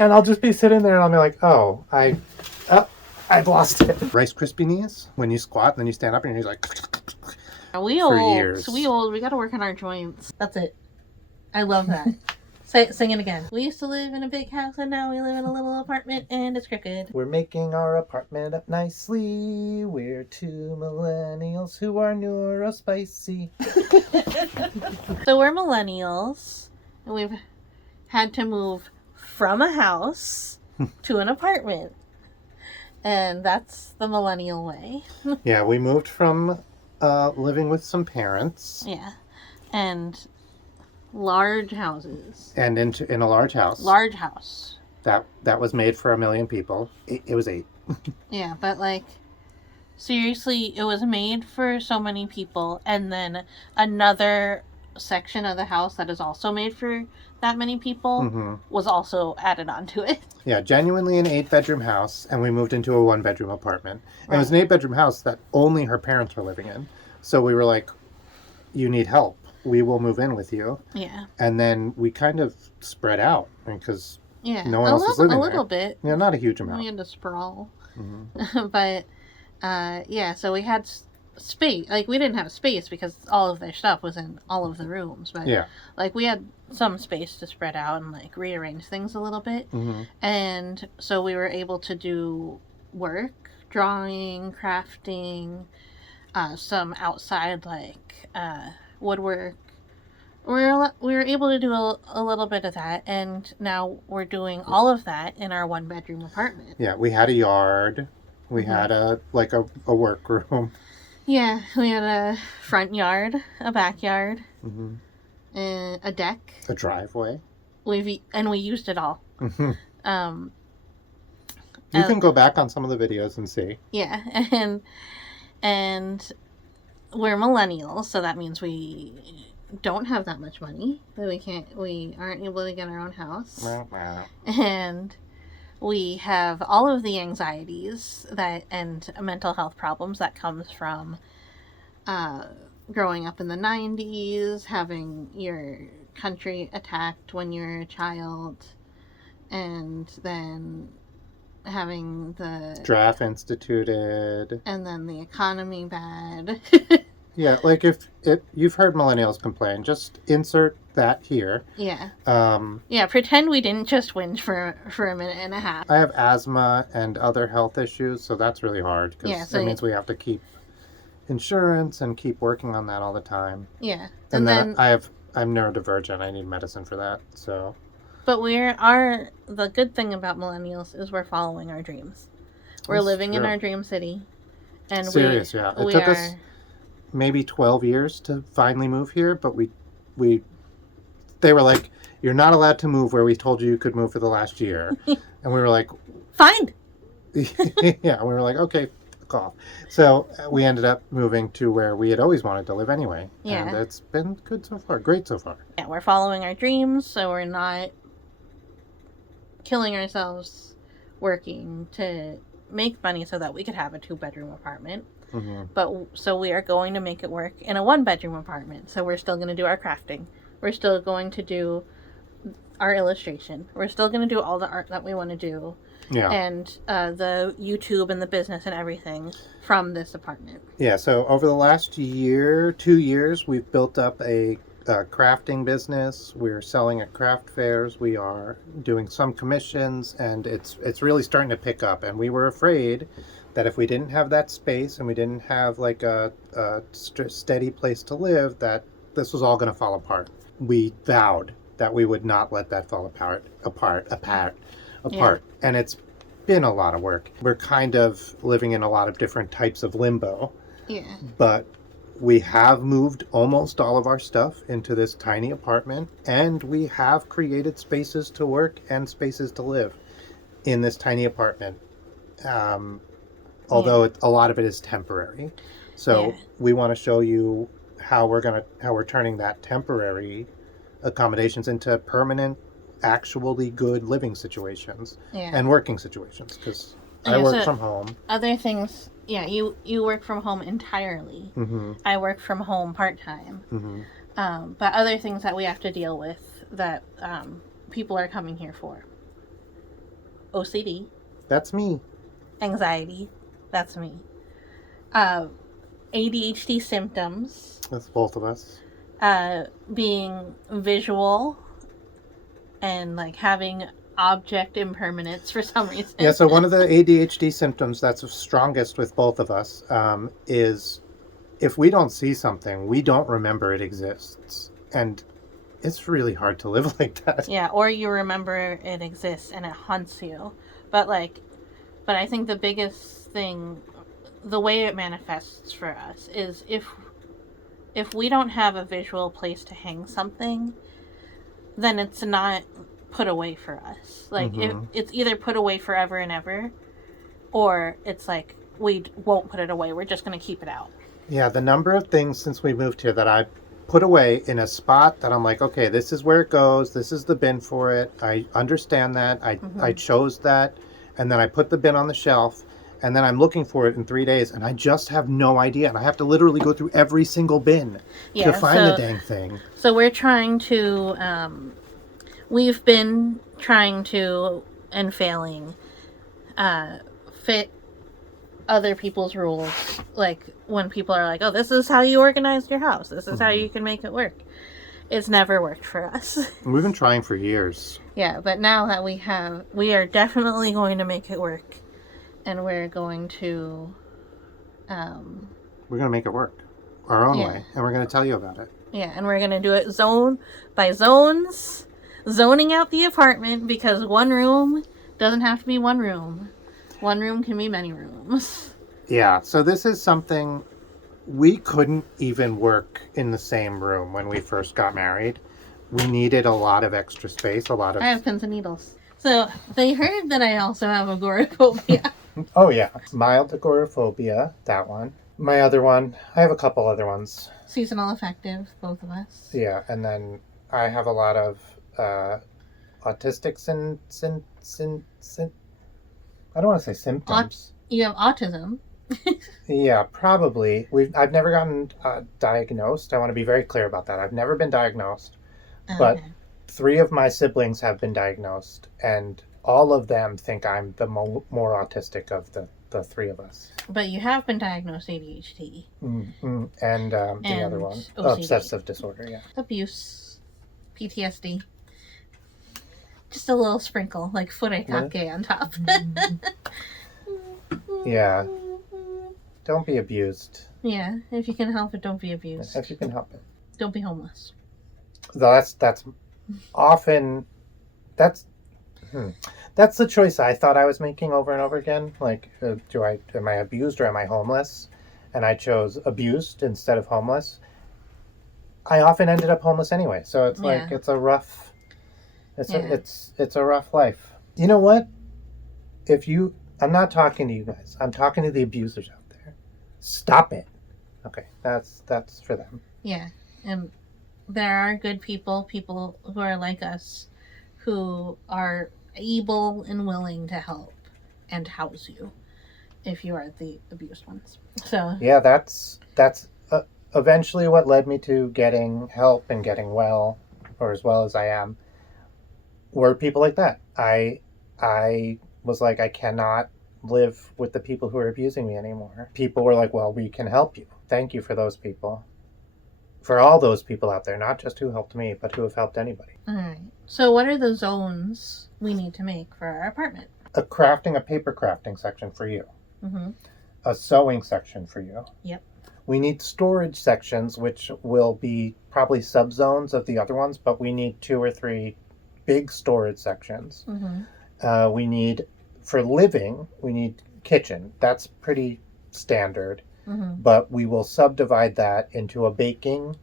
And I'll just be sitting there and I'll be like, oh, I've lost it. Rice Krispies, when you squat and then you stand up and you're like... We old. We gotta work on our joints. That's it. I love that. Sing it again. We used to live in a big house and now we live in a little apartment and it's crooked. We're making our apartment up nicely. We're two millennials who are neurospicy. So we're millennials and we've had to move from a house to an apartment. And that's the millennial way. Yeah, we moved from living with some parents. Yeah. And large houses. And in a large house. Large house. That was made for 1 million people. It was 8. Yeah, but like, seriously, it was made for so many people. And then another section of the house that is also made for that many people was also added onto it. Yeah, genuinely an 8-bedroom house, and we moved into a 1-bedroom apartment. Right. It was an 8-bedroom house that only her parents were living in. So we were like, you need help. We will move in with you. Yeah. And then we kind of spread out because no one else was living there. A little bit. Yeah, not a huge amount. We had to sprawl. But, so we had space. Like, we didn't have space because all of their stuff was in all of the rooms. But, like, we had some space to spread out and, like, rearrange things a little bit. And so we were able to do work, drawing, crafting, some outside, like, woodwork. We were able to do a little bit of that, and now we're doing all of that in our 1-bedroom apartment. Yeah, we had a yard. We had a workroom. Yeah, we had a front yard, a backyard, and a deck, a driveway. We used it all. You can go back on some of the videos and see. Yeah, and we're millennials, so that means we don't have that much money. We aren't able to get our own house. And we have all of the anxieties and mental health problems that comes from growing up in the 90s, having your country attacked when you're a child, and then having the draft instituted, and then the economy bad. Yeah, like if you've heard millennials complain, just insert that here. Yeah. Pretend we didn't just whinge for a minute and a half. I have asthma and other health issues, so that's really hard because it means we have to keep insurance and keep working on that all the time. Yeah. And then I'm neurodivergent. I need medicine for that. So. But the good thing about millennials is we're following our dreams. We're living in our dream city. And it took us maybe 12 years to finally move here, but they were like, you're not allowed to move where we told you could move for the last year. And we were like, fine. Yeah, we were like, okay, off. So we ended up moving to where we had always wanted to live anyway. Yeah. And it's been good so far. Great so far. Yeah, we're following our dreams, so we're not killing ourselves working to make money so that we could have a 2-bedroom apartment. But so we are going to make it work in a 1-bedroom apartment. So we're still going to do our crafting. We're still going to do our illustration. We're still going to do all the art that we want to do. Yeah. And the YouTube and the business and everything from this apartment. Yeah, so over the last 2 years, we've built up a crafting business. We're selling at craft fairs. We are doing some commissions, and it's really starting to pick up. And we were afraid that if we didn't have that space and we didn't have like a steady place to live, that this was all going to fall apart. We vowed that we would not let that fall apart. Yeah. And it's been a lot of work. We're kind of living in a lot of different types of limbo. Yeah. But we have moved almost all of our stuff into this tiny apartment, and we have created spaces to work and spaces to live in this tiny apartment. Although a lot of it is temporary. So we want to show you how we're turning that temporary accommodations into permanent, actually good living situations and working situations, because I work from home. Other things, you work from home entirely. I work from home part-time. But other things that we have to deal with that people are coming here for. OCD. That's me. Anxiety. That's me. ADHD symptoms. That's both of us. Being visual and like having object impermanence for some reason. Yeah, so one of the ADHD symptoms that's strongest with both of us is if we don't see something, we don't remember it exists. And it's really hard to live like that. Yeah, or you remember it exists and it haunts you. But I think the biggest thing, the way it manifests for us is if we don't have a visual place to hang something, then it's not put away for us. Like, it's either put away forever and ever, or it's like, we won't put it away. We're just going to keep it out. Yeah, the number of things since we moved here that I put away in a spot that I'm like, okay, this is where it goes. This is the bin for it. I understand that. I chose that. And then I put the bin on the shelf. And then I'm looking for it in 3 days. And I just have no idea. And I have to literally go through every single bin to find the dang thing. So we're trying to... we've been trying to, and failing, fit other people's rules. Like, when people are like, oh, this is how you organize your house. This is how you can make it work. It's never worked for us. We've been trying for years. Yeah, but now that we are definitely going to make it work. And we're going to... we're going to make it work our own way. And we're going to tell you about it. Yeah, and we're going to do it zone by zones. Zoning out the apartment, because one room doesn't have to be one room. One room can be many rooms. Yeah, so this is something we couldn't even work in the same room when we first got married. We needed a lot of extra space, I have pins and needles. So they heard that I also have agoraphobia. Oh yeah, mild agoraphobia, that one. My other one, I have a couple other ones. Seasonal affective, both of us. Yeah, and then I have a lot of autistic I don't want to say symptoms. You have autism. Yeah, probably. I've never gotten diagnosed. I want to be very clear about that. I've never been diagnosed, but 3 of my siblings have been diagnosed, and all of them think I'm the more autistic of the 3 of us. But you have been diagnosed ADHD. And the other one, OCD. Obsessive disorder, yeah. Abuse, PTSD. Just a little sprinkle, like furikake on top. Yeah. Don't be abused. Yeah, if you can help it, don't be abused. If you can help it. Don't be homeless. That's often that's the choice I thought I was making over and over again. Like, am I abused or am I homeless? And I chose abused instead of homeless. I often ended up homeless anyway, so it's like it's a rough. It's a rough life. You know what? I'm not talking to you guys. I'm talking to the abusers out there. Stop it. Okay, that's for them. Yeah, and there are good people who are like us, who are able and willing to help and house you if you are the abused ones. So yeah, that's eventually what led me to getting help and getting well, or as well as I am. Were people like that. I was like, I cannot live with the people who are abusing me anymore. People were like, well, we can help you. Thank you for those people. For all those people out there, not just who helped me, but who have helped anybody. All right. So what are the zones we need to make for our apartment? A paper crafting section for you. Mm-hmm. A sewing section for you. Yep. We need storage sections, which will be probably subzones of the other ones, but we need 2 or 3 big storage sections. Mm-hmm. We need, for living, we need kitchen. That's pretty standard. Mm-hmm. But we will subdivide that into a baking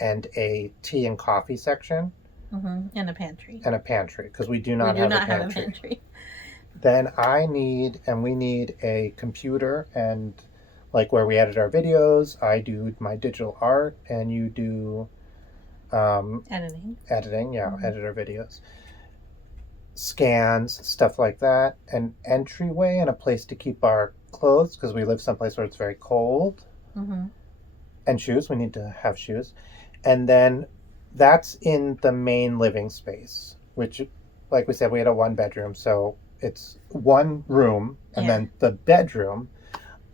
and a tea and coffee section. Mm-hmm. And a pantry. Because we do not have a pantry. Then we need a computer, and like where we edit our videos, I do my digital art and you do editing, edit our videos, scans, stuff like that, an entryway and a place to keep our clothes because we live someplace where it's very cold. Mm-hmm. And shoes, we need to have shoes. And then that's in the main living space, which, like we said, we had a 1 bedroom, so it's one room, and Yeah. then the bedroom.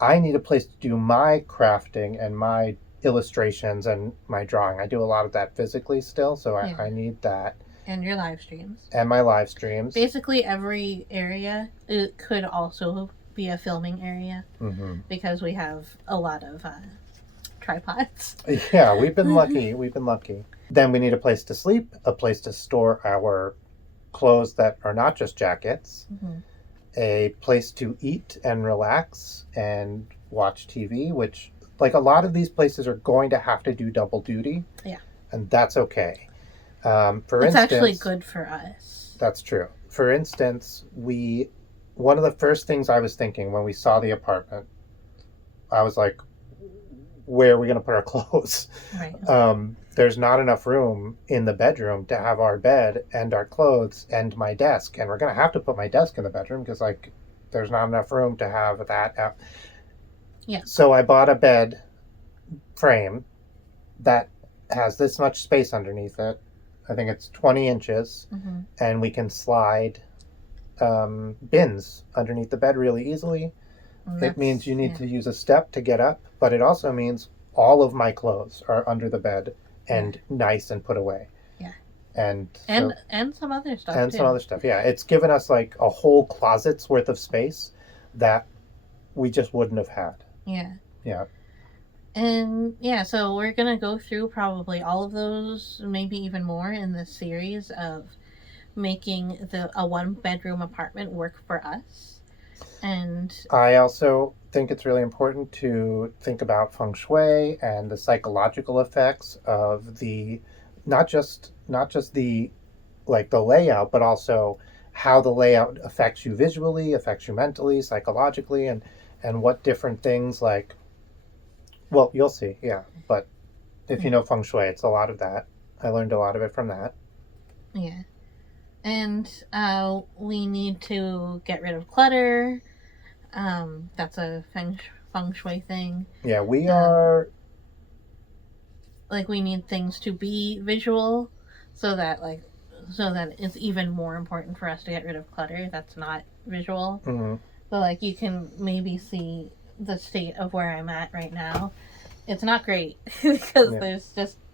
I need a place to do my crafting and my illustrations and my drawing. I do a lot of that physically still, so Yeah. I need that. And your live streams. And my live streams. Basically, every area, it could also be a filming area because we have a lot of tripods. Yeah, we've been lucky. Then we need a place to sleep, a place to store our clothes that are not just jackets, a place to eat and relax and watch TV, which, like, a lot of these places are going to have to do double duty. Yeah. And that's okay. It's actually good for us. That's true. For instance, one of the first things I was thinking when we saw the apartment, I was like, where are we going to put our clothes? Right. There's not enough room in the bedroom to have our bed and our clothes and my desk. And we're going to have to put my desk in the bedroom because, like, there's not enough room to have that out. Yeah. So I bought a bed frame that has this much space underneath it. I think it's 20 inches. And we can slide bins underneath the bed really easily. It means you need to use a step to get up, but it also means all of my clothes are under the bed and nice and put away. Yeah. And some other stuff. And too. Some other stuff. Yeah. It's given us like a whole closet's worth of space that we just wouldn't have had. Yeah. Yeah. And yeah, so we're going to go through probably all of those, maybe even more in this series of making a 1-bedroom apartment work for us. And I also think it's really important to think about feng shui and the psychological effects of not just the layout, but also how the layout affects you visually, affects you mentally, psychologically, and what different things like. Well, you'll see, yeah. But if you know feng shui, it's a lot of that. I learned a lot of it from that. Yeah. And we need to get rid of clutter. That's a feng shui thing. Yeah, we are. Like, we need things to be visual, so that it's even more important for us to get rid of clutter that's not visual. So, like, you can maybe see the state of where I'm at right now. It's not great because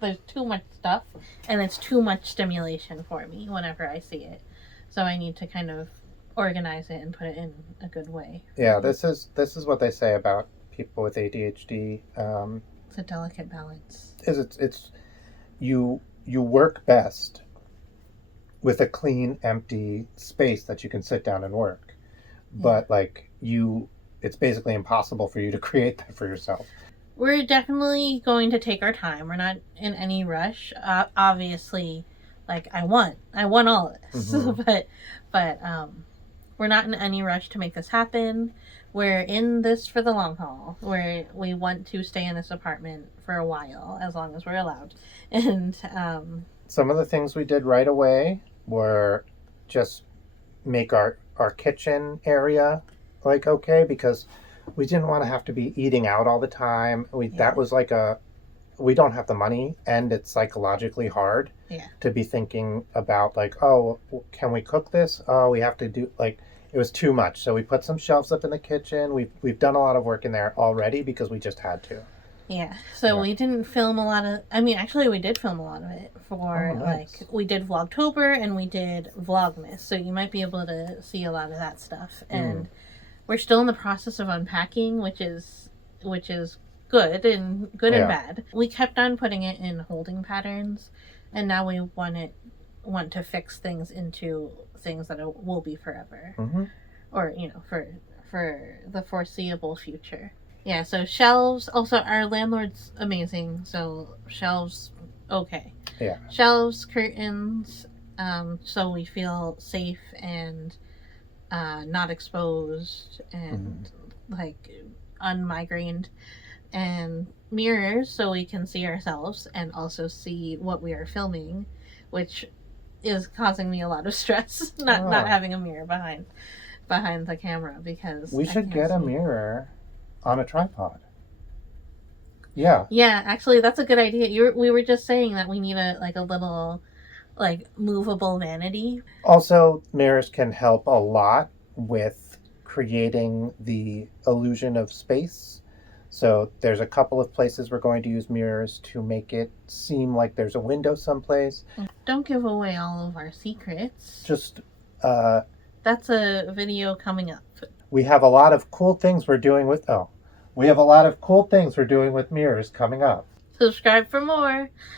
there's too much stuff and it's too much stimulation for me whenever I see it. So I need to kind of organize it and put it in a good way. Yeah, this is what they say about people with ADHD. It's a delicate balance. It's you work best with a clean, empty space that you can sit down and work. But it's basically impossible for you to create that for yourself. We're definitely going to take our time. We're not in any rush. Obviously, like, I want all of this, but we're not in any rush to make this happen. We're in this for the long haul. We want to stay in this apartment for a while, as long as we're allowed. And some of the things we did right away were just make our kitchen area okay, because we didn't want to have to be eating out all the time. That was we don't have the money, and it's psychologically hard to be thinking about oh, can we cook this? Oh, we have to do it was too much. So we put some shelves up in the kitchen. We've done a lot of work in there already because we just had to. Yeah. So we didn't film a lot of. I mean, actually, we did film a lot of it for nice. We did Vlogtober and we did Vlogmas. So you might be able to see a lot of that stuff. And we're still in the process of unpacking, which is good and bad. We kept on putting it in holding patterns, and now we want to fix things into things that will be forever, or for the foreseeable future. Yeah. So shelves. Also, our landlord's amazing. So shelves, okay. Yeah. Shelves, curtains, so we feel safe and not exposed and unmigrained, and mirrors so we can see ourselves and also see what we are filming, which is causing me a lot of stress. Not having a mirror behind the camera, because we should get a mirror on a tripod. Yeah. Yeah, actually, that's a good idea. We were just saying that we need a little movable vanity. Also, mirrors can help a lot with creating the illusion of space. So there's a couple of places we're going to use mirrors to make it seem like there's a window someplace. Don't give away all of our secrets. Just that's a video coming up. We have a lot of cool things we're doing with mirrors coming up. Subscribe for more.